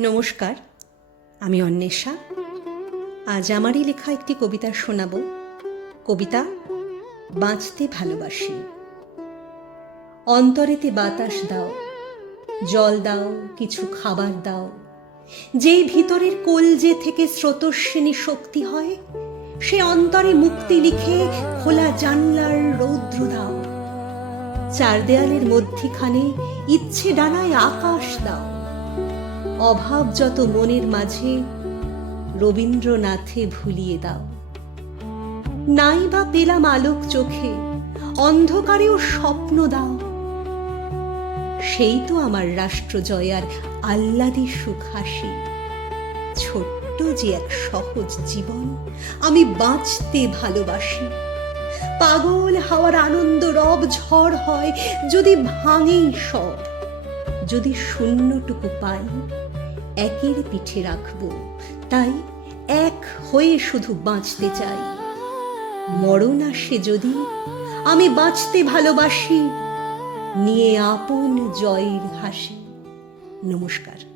নমস্কার, আমি অন্বেষা। আজ আমারই লেখা একটি কবিতা শোনাব। কবিতা বাঁচতে ভালোবাসি। অন্তরেতে বাতাস দাও, জল দাও, কিছু খাবার দাও। যেই ভিতরের কলজে থেকে স্রোতস্বিনী শক্তি হয়, সে অন্তরে মুক্তি লিখে খোলা জানলার রৌদ্র দাও। চার দেয়ালের মধ্যিখানে ইচ্ছে ডানায় আকাশ দাও। অভাব যত মনের মাঝে রবীন্দ্রনাথে ভুলিয়ে দাও। নাই বা পেলাম আলোক চোখে, অন্ধকারেও স্বপ্ন দাও। সেই তো আমার রাষ্ট্রজয় আর আহ্লাদী সুখ হাসি। ছোট্ট যে এক সহজ জীবন, আমি বাঁচতে ভালোবাসি। পাগল হওয়ার আনন্দ রব ঝড় হয় যদি ভাঙেই সব। যদি শূন্যটুকু পাই, একের পিঠে রাখবো। তাই এক হয়ে শুধু বাঁচতে চাই। মরণ আসে যদি, আমি বাঁচতে ভালোবাসি, নিয়ে আপন জয়ের হাসি। নমস্কার।